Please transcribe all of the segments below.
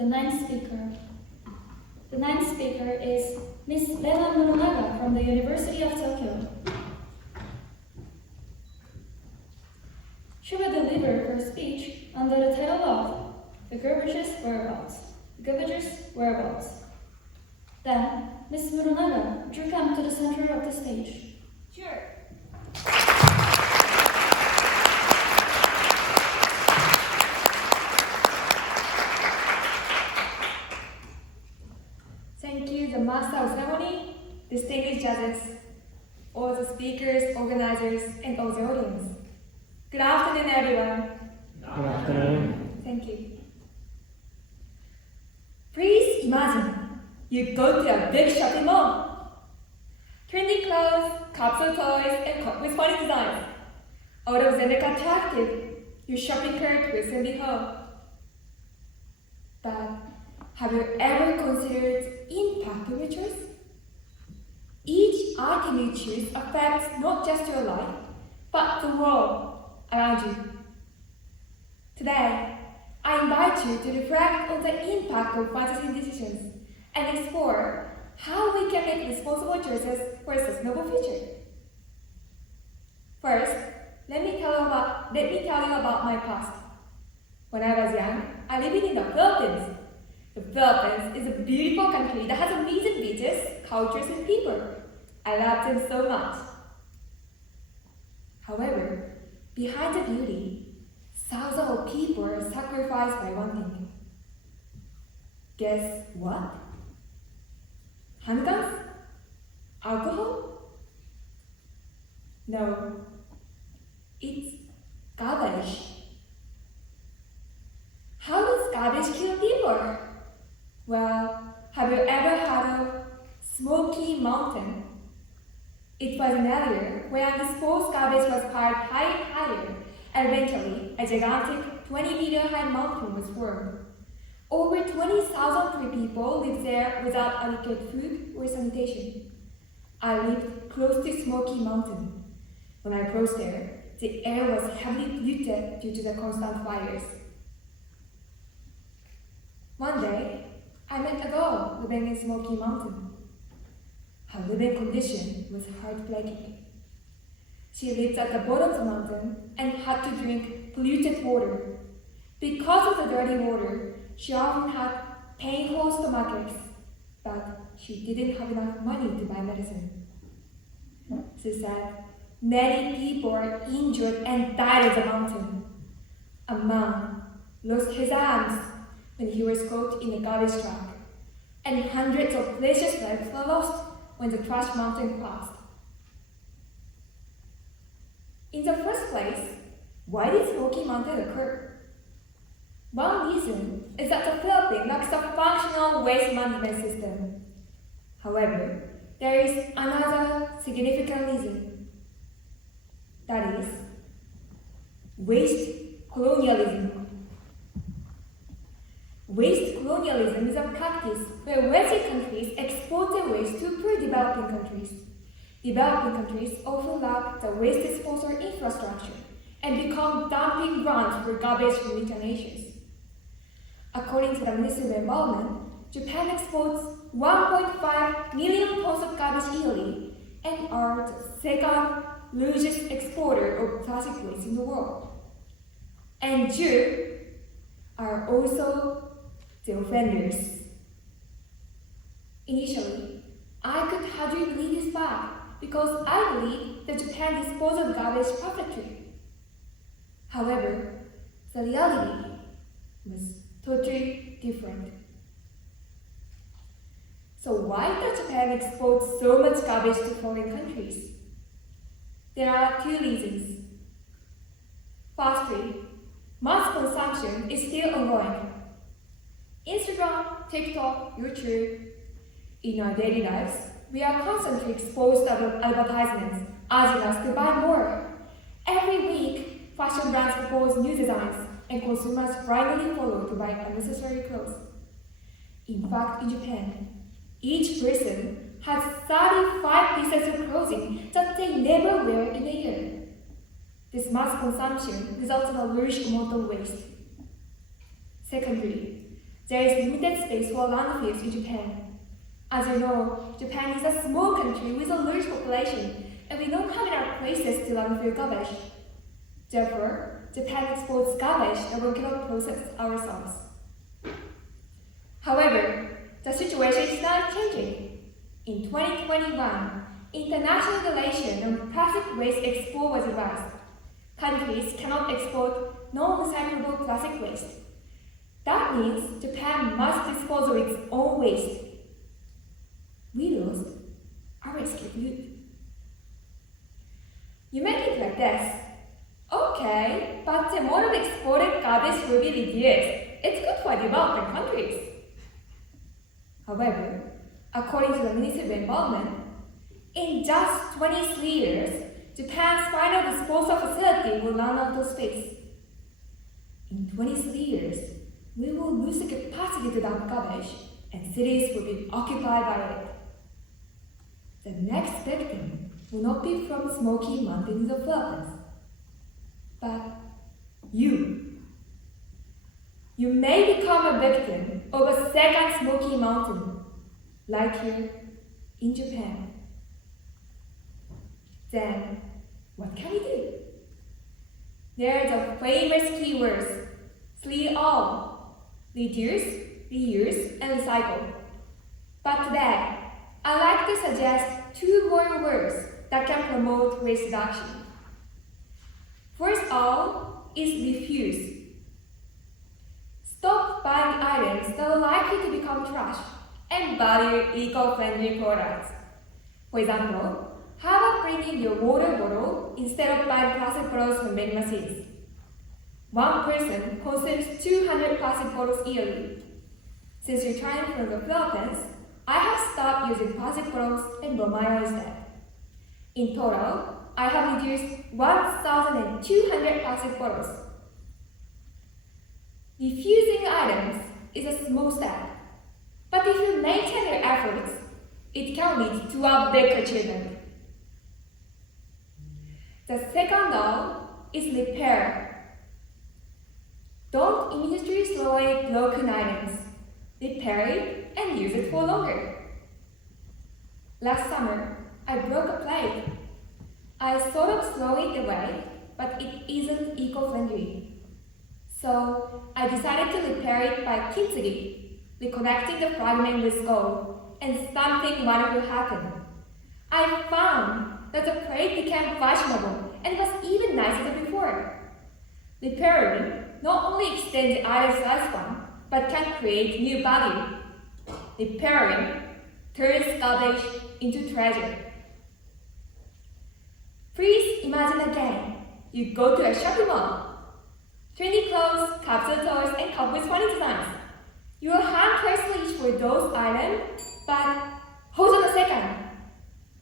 the ninth speaker. The ninth speaker is Ms. Rena Muronaga from the University of Tokyo. She will deliver her speech under the title of The Garbage's Whereabouts. Then, Ms. Muronaga, would you come to the center of the stage? Sure. Thank you, the Master of Ceremony, distinguished judges, all the speakers, organizers, and all the audience. Good afternoon, everyone. Good afternoon. Thank you. Please imagine you go to a big shopping mall. Trendy clothes, cups of toys, and cups with funny designs. All of them look attractive. Your shopping cart will soon be full. But have you ever considered impact of your choice? Each item you choose affects not just your life, but the world around you. Today, I invite you to reflect on the impact of purchasing decisions and explore how we can make responsible choices for a sustainable future. First, let me tell you about my past. When I was young, I lived in the Philippines. The Philippines is a beautiful country that has amazing beaches, cultures, and people. I loved them so much. However, behind the beauty, thousands of people are sacrificed by one thing. Guess what? Handguns? Alcohol? No, it's garbage. How does garbage kill people? Well, have you ever heard of Smoky Mountain? It was an area where undisposed garbage was piled higher and higher, and eventually a gigantic 20-meter high mountain was formed. Over 20,000 people lived there without adequate food or sanitation. I lived close to Smoky Mountain. When I crossed there, the air was heavily polluted due to the constant fires. One day, I met a girl living in Smoky Mountain. Her living condition was heartbreaking. She lived at the bottom of the mountain and had to drink polluted water. Because of the dirty water, she often had painful stomachaches, but she didn't have enough money to buy medicine. She said, many people are injured and died on the mountain. A man lost his arms when he was caught in a garbage truck, and hundreds of precious lives were lost when the trash mountain passed. In the first place, why did Smoky Mountain occur? One reason is that the Philippines lacks a functional waste management system. However, there is another significant reason. That is, waste colonialism. Waste colonialism is a practice where wealthy countries export their waste to poor developing countries. Developing countries often lack the waste disposal infrastructure and become dumping grounds for garbage from richer nations. According to the Ministry of Environment, Japan exports 1.5 million tons of garbage yearly and are the second largest exporter of plastic waste in the world. And Jews are also the offenders. Initially, I could hardly believe this fact because I believed that Japan disposed of garbage perfectly. However, the reality was totally different. So why does Japan export so much garbage to foreign countries? There are two reasons. Firstly, mass consumption is still ongoing. Instagram, TikTok, YouTube. In our daily lives, we are constantly exposed to advertisements urging us to buy more. Every week, fashion brands propose new designs, and consumers blindly follow to buy unnecessary clothes. In fact, in Japan, each person has 35 pieces of clothing that they never wear in a year. This mass consumption results in a large amount of waste. Secondly, There is limited space for landfills in Japan. As you know, Japan is a small country with a large population, and we don't have enough places to landfill garbage. Therefore, Japan exports garbage that we cannot process ourselves. However, the situation is now changing. In 2021, international regulation on plastic waste export was revised. Countries cannot export non-recyclable plastic waste. That means Japan must dispose of its own waste. We lost our escape route. You may think like this. Okay, but the amount of exported garbage will be reduced. It's good for developing countries. However, according to the Ministry of Environment, in just 23 years, Japan's final disposal facility will run out of space. In 23 years, we will lose the capacity to dump garbage, and cities will be occupied by it. The next victim will not be from Smoky Mountains of Philippines, but you. You may become a victim of a second Smoky Mountain, like here in Japan. Then, what can we do? There are the famous keywords 3R: reduce, reuse, and recycle. But today, I'd like to suggest 2 more words that can promote waste reduction. First R is refuse. Stop buying items that are likely to become trash and value eco-friendly products. For example, how about bringing your water bottle instead of buying plastic bottles from vending machines? One person consumes 200 plastic bottles yearly. Since returning from the Philippines, I have stopped using plastic bottles and bought my own instead. In total, I have reduced 1,200 plastic bottles. Refusing items is a small step, but if you maintain your efforts, it can lead to a big achievement. The second law is repair. Don't immediately throw away broken items. Repair it and use it for longer. Last summer, I broke a plate. I thought of throwing it away, but it isn't eco-friendly. So I decided to repair it by kintsugi, reconnecting the fragment with gold, and something wonderful happened. I found that the plate became fashionable and was even nicer than before. Repairing not only extends the item's lifespan, but can create new value. Repairing turns garbage into treasure. Please imagine again, you go to a shopping mall. Trendy clothes, capsule toys, and cups with funny designs. You will hand carefully each for those items, but hold on a second.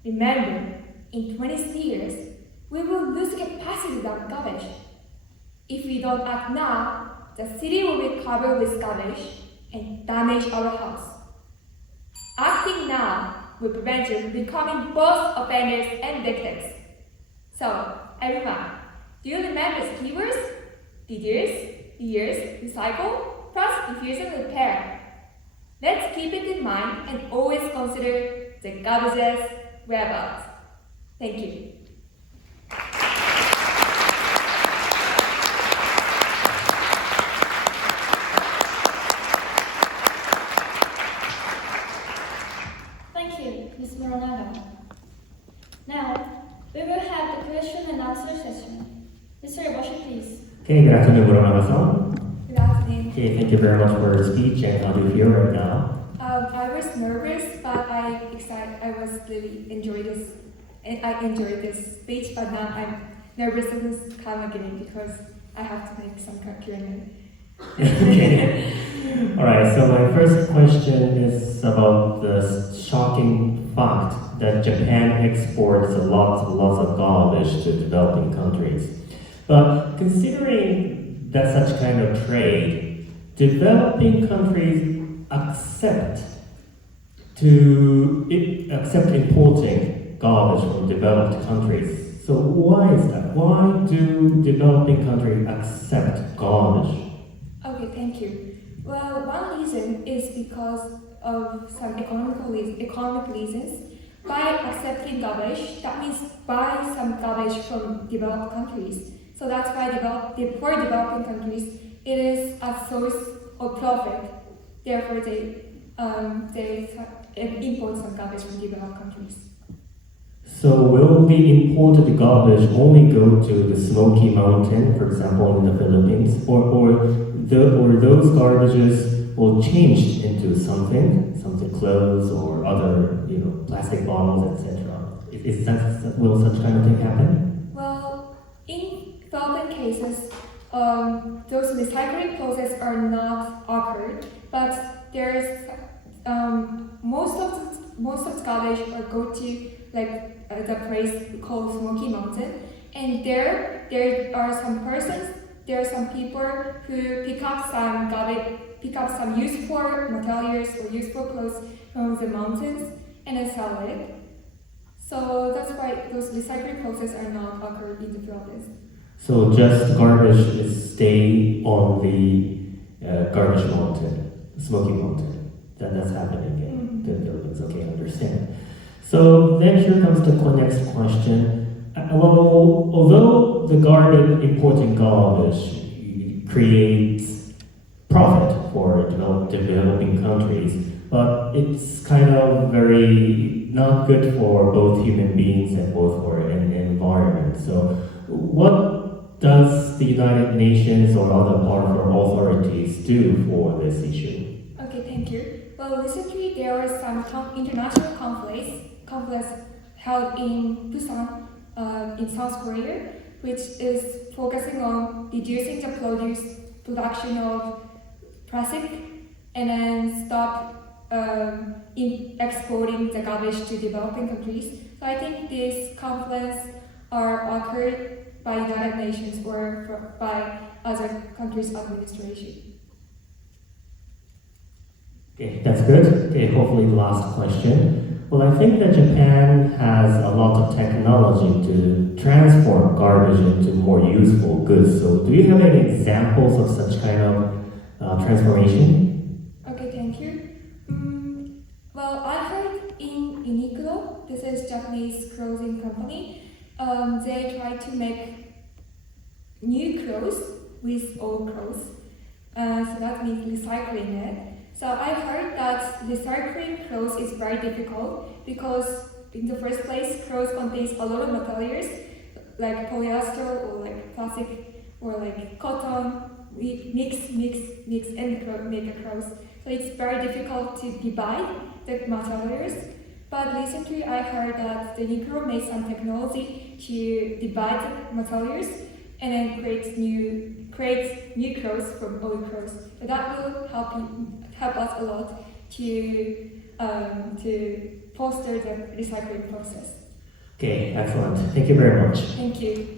Remember, in 23 years, we will lose capacity to dump garbage. If we don't act now, the city will be covered with garbage and damage our house. Acting now will prevent you from becoming both offenders and victims. So, everyone, do you remember the keywords? Reduce, reuse, recycle, plus refuse and repair. Let's keep it in mind and always consider the garbage's whereabouts. Thank you. Thank you, Ms. Muronaga. Now, we will have the question and answer session. Mr. Iboshi, please. Okay, good afternoon, Muronaga-san. Good afternoon. Okay, thank you very much for your speech, and how do you feel right now? I was nervous, but I was really enjoyed this. And I enjoyed this speech, but now I'm nervous to this come again because I have to make some Q&A. Okay. Alright, so my first question is about the shocking fact that Japan exports lots of garbage to developing countries. But considering that such kind of trade, developing countries accept importing garbage from developed countries. So why is that? Why do developing countries accept garbage? Okay, thank you. Well, one reason is because of some economic reasons. By accepting garbage, that means buy some garbage from developed countries. So that's why for developing countries, it is a source of profit. Therefore, they import some garbage from developed countries. So will the imported garbage only go to the Smoky Mountain, for example, in the Philippines, or those garbages will change into something clothes or other, plastic bottles, etc. Will such kind of thing happen? Well, in developing cases, those recycling processes are not occurred, but there's most of the garbage will go to the place called Smoky Mountain, and there are some people who pick up some garbage, pick up some useful materials or useful clothes from the mountains and then sell it. So that's why those recycling processes are not occurred in the Philippines. So just garbage stay on the garbage mountain, Smoky Mountain. That's happening in the Philippines. Okay, I understand. So then here comes the next question. Although the importing garbage creates profit for developing countries, but it's kind of very not good for both human beings and both for an environment. So what does the United Nations or other partner authorities do for this issue? Okay, thank you. Well, recently there were some international conference held in Busan, in South Korea, which is focusing on reducing the production of plastic and then stop exporting the garbage to developing countries. So I think these conferences are occurred by United Nations or by other countries' administration. Okay, that's good. Okay, hopefully the last question. Well, I think that Japan has a lot of technology to transform garbage into more useful goods. So do you have any examples of such kind of transformation? Okay, thank you. Well, I heard in Uniqlo, this is Japanese clothing company, they try to make new clothes with old clothes. So that means recycling it. So I heard that recycling clothes is very difficult because in the first place, clothes contains a lot of materials like polyester or like plastic or like cotton. We mix and make a clothes. So it's very difficult to divide the materials. But recently I heard that the Uniqlo made some technology to divide the materials and then create new clothes from old clothes. So that will help us a lot to foster the recycling process. Okay, excellent. Thank you very much. Thank you.